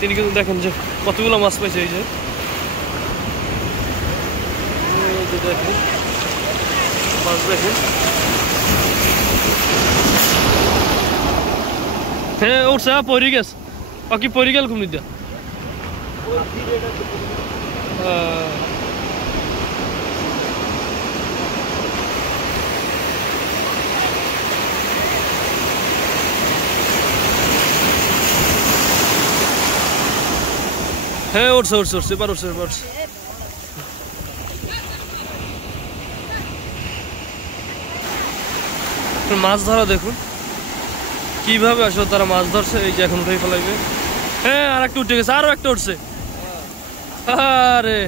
তিনি কিন্তু দেখেন যে কতগুলো মাছ পাইছে। এই যে দেখেন মাছ দেখেন। হ্যাঁ উঠছে পরি গেছে বাকি পরি গেল কুমনি দিয়া হ্যাঁ উঠছে উঠছে উঠছে এবার উঠছে এবার উঠছে। মাছ ধরা দেখুন কিভাবে আসলে তারা মাছ ধরছে। এই যে এখন উঠেই ফেলাইবে। হ্যাঁ আর একটা উঠে গেছে আরো একটা উঠছে। আরে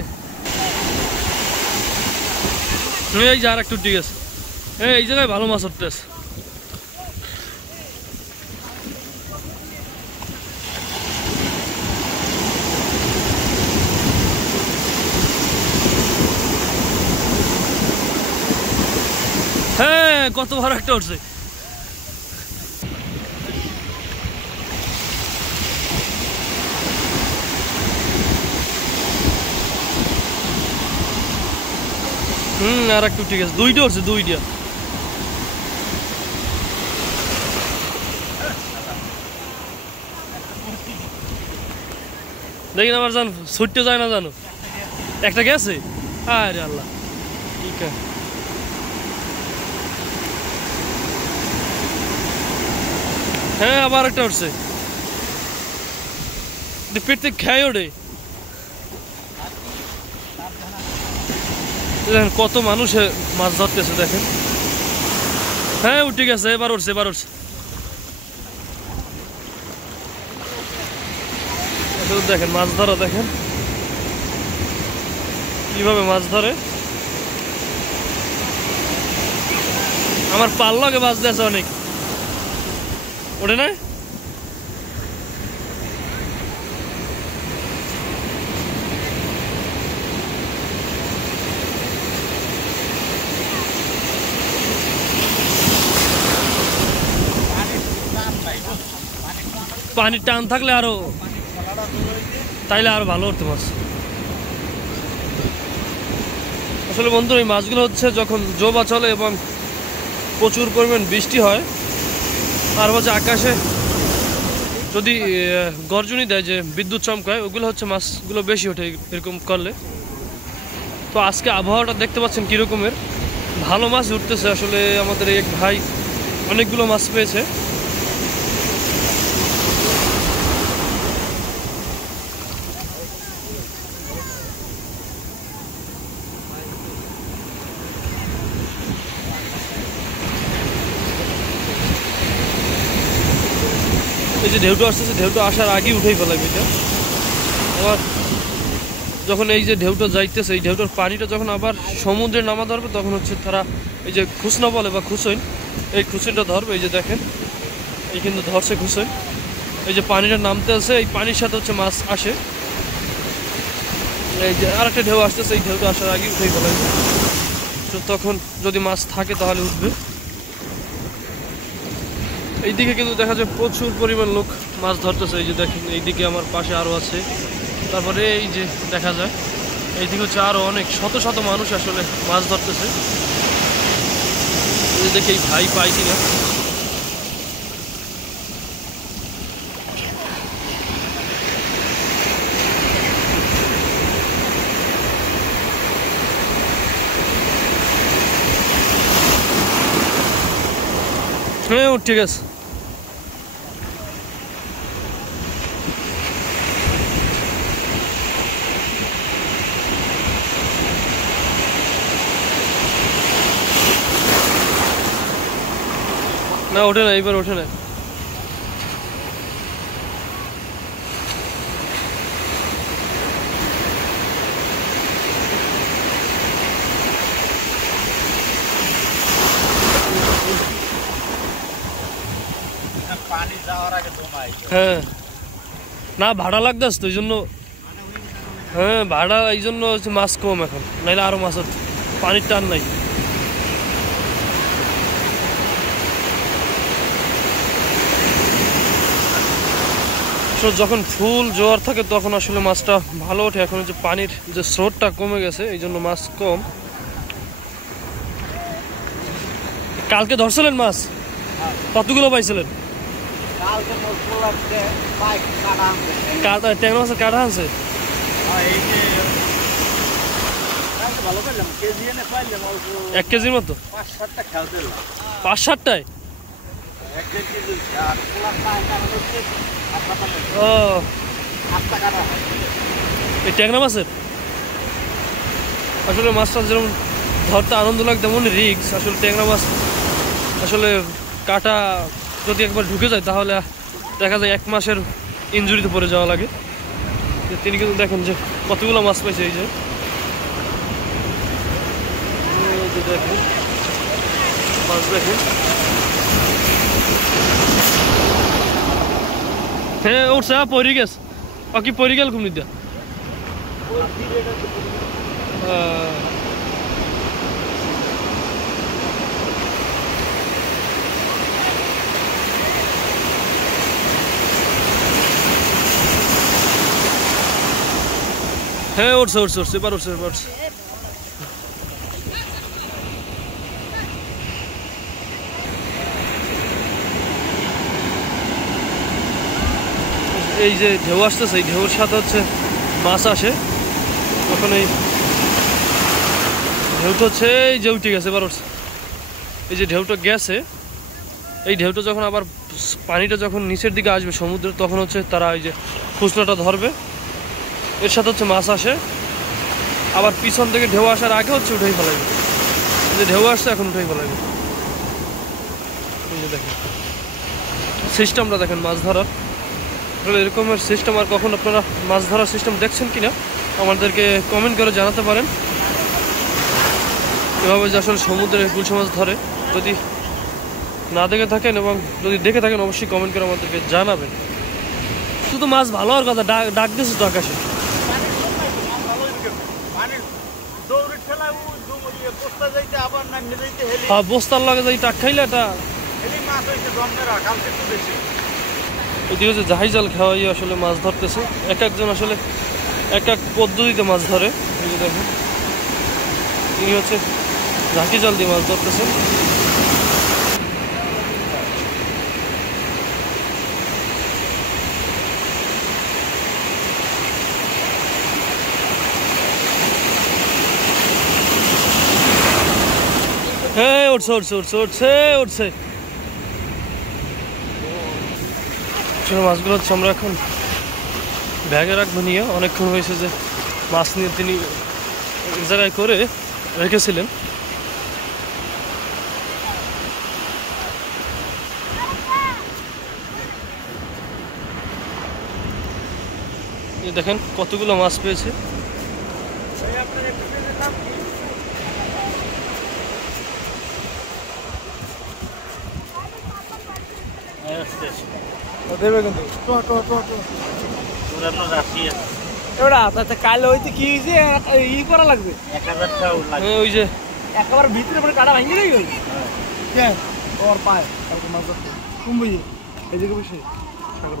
এই যে আর একটা উঠে গেছে। এই জায়গায় ভালো মাছ উঠতেছে। হ্যাঁ কত বড় একটা উঠছে। আর একটু ঠিক আছে দুইটা উঠছে দুইটা। দেখি না আমার জানো ছুটতে যায় না জানো একটা গেছে। আরে আল্লাহ ঠিক আছে। হ্যাঁ আবার একটা উঠছে পেট থেকে খাই ওঠে। দেখেন কত মানুষ মাছ ধরতেছে দেখেন। হ্যাঁ উঠে গেছে এবার উঠছে এবার উঠছে। দেখেন মাছ ধরা দেখেন কিভাবে মাছ ধরে। আমার পাল্লাকে মাছ দিয়েছে অনেক ওঠে না। পানির টান থাকলে আরো তাইলে আরো ভালো হতো মাছ। আসলে বন্ধু এই মাছগুলো হচ্ছে যখন জোবা চলে এবং প্রচুর পরিমাণ বৃষ্টি হয় আর হচ্ছে আকাশে যদি গর্জনি দেয় যে বিদ্যুৎ চমকায় ওগুলো হচ্ছে মাছগুলো বেশি ওঠে এরকম করলে। তো আজকে আবহাওয়াটা দেখতে পাচ্ছেন কীরকমের ভালো মাছ উঠতেছে। আসলে আমাদের এক ভাই অনেকগুলো মাছ পেয়েছে। এই যে ঢেউটা আসতেছে ঢেউটা আসার আগেই উঠেই ফেলাবে এটা। আবার যখন এই যে ঢেউটা যাইতেছে এই ঢেউটার পানিটা যখন আবার সমুদ্রে নামা ধরবে তখন হচ্ছে তারা এই যে খুসনা বলে বা খুসইন এই খুসইনটা ধরবে। এই যে দেখেন এই কিন্তু ধরছে খুসইন। এই যে পানিটা নামতে আছে এই পানির সাথে হচ্ছে মাছ আসে। এই যে আর একটা ঢেউ আসতেছে এই ঢেউটা আসার আগেই উঠেই ফেলাবে। তো তখন যদি মাছ থাকে তাহলে উঠবে। এইদিকে কিন্তু দেখা যায় প্রচুর পরিমাণ লোক মাছ ধরতেছে। এই যে দেখেন এইদিকে আমার পাশে আরও আছে। তারপরে এই যে দেখা যায় এইদিকে হচ্ছে আরও অনেক শত শত মানুষ আসলে মাছ ধরতেছে। এই দেখে এই ভাই পাই কিনা। হ্যাঁ ঠিক আছে। না ওঠে না এবার ওঠে না। হ্যাঁ না ভাড়া লাগতেছে তো এই জন্য। হ্যাঁ ভাড়া এই জন্য হচ্ছে মাছ কম এখন নাইলে আরো মাছ পানির টান নাই। আসলে যখন ফুল জোয়ার থাকে তখন আসলে মাছটা ভালো ওঠে। এখন যে পানির যে স্রোতটা কমে গেছে এই জন্য মাছ কম। কালকে ধরছিলেন মাছ? কতগুলো পাইছিলেন? ট্যাংরা মাছের কাটা আনছে? 1 কেজির মতো? 5-7টায়? ও এই ট্যাংরা মাছের আসলে মাছটা যেরকম ধরতে আনন্দ লাগে তেমনই রিস্ক। আসলে ট্যাংরা মাছ আসলে কাটা যদি একবার ঢুকে যায় তাহলে দেখা যায় 1 মাসের ইনজুরিতে পড়ে যাওয়া লাগে। তিনি কিন্তু দেখেন যে কতগুলো মাছ পাইছে। এই যে দেখেন মাছ দেখেন। হ্যাঁ উঠছে, পরি গেছে কি পরি গেল কুমনি দিয়া। হ্যাঁ উঠছে উঠছে উঠছে এবার উঠছে এবার উঠছে। এই যে ঢেউ আসতেছে, এই ঢেউর সাথে হচ্ছে মাছ আসে। তখন এই ঢেউটা হচ্ছে এই যে উঠে গেছে এবার উঠছে। এই যে ঢেউটা গেছে, এই ঢেউটা যখন আবার পানিটা যখন নিচের দিকে আসবে সমুদ্রে তখন হচ্ছে তারা এই যে খুচলাটা ধরবে, এর সাথে হচ্ছে মাছ আসে। আবার পিছন থেকে ঢেউ আসার আগে হচ্ছে উঠেই ফেলাইবে। যে ঢেউ আসছে এখন উঠেই ফেলাইবে। এই যে দেখেন সিস্টেমটা দেখেন মাছ ধরার। এরকমের সিস্টেম আর কখন আপনারা মাছ ধরার সিস্টেম দেখছেন কিনা আমাদেরকে কমেন্ট করে জানাতে পারেন। এভাবে যে আসলে সমুদ্রে গুলশা মাছ ধরে যদি না দেখে থাকেন এবং যদি দেখে থাকেন অবশ্যই কমেন্ট করে আমাদেরকে জানাবেন। শুধু মাছ ভালো হওয়ার কথা, ডাক দিচ্ছে তো আকাশে। হ্যাঁ বস্তার লাগে যাই টাক খাইলে এটা এদিকে হচ্ছে জাহাজ জাল খাওয়াই আসলে মাছ ধরতেছে। এক একজন আসলে এক এক পদ্ধতিতে মাছ ধরে। এই যে দেখেন তিনি হচ্ছে ঝাঁকি জাল দিয়ে মাছ ধরতেছেন। হ্যাঁ উঠছে উঠছে উঠছে উঠছে উঠছে। মাছগুলো হচ্ছে আমরা এখন ব্যাগে রাখবো নিয়ে। অনেকক্ষণ হয়েছে যে মাছ নিয়ে তিনি এক জায়গায় করে রেখেছিলেন। দেখেন কতগুলো মাছ পেয়েছে। কাল হইতে কি ই করা লাগবে 1000 টাকা ওই যে একেবারে ভিতরে মানে কাটা ভাঙে যাই ওই ওর পায় কালকে মাছ ধরতে কুম্বই এদিকে বসে সাগর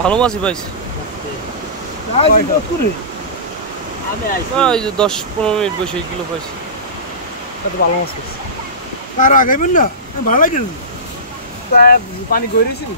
ভালো মাছই পাইছে। এই যে 10-15 মিনিট বসে কিলো পাইছে। ভালো মাছ পাইছে। কার আগাইবেন না ভালো লাগে পানি গড়িয়েছিল।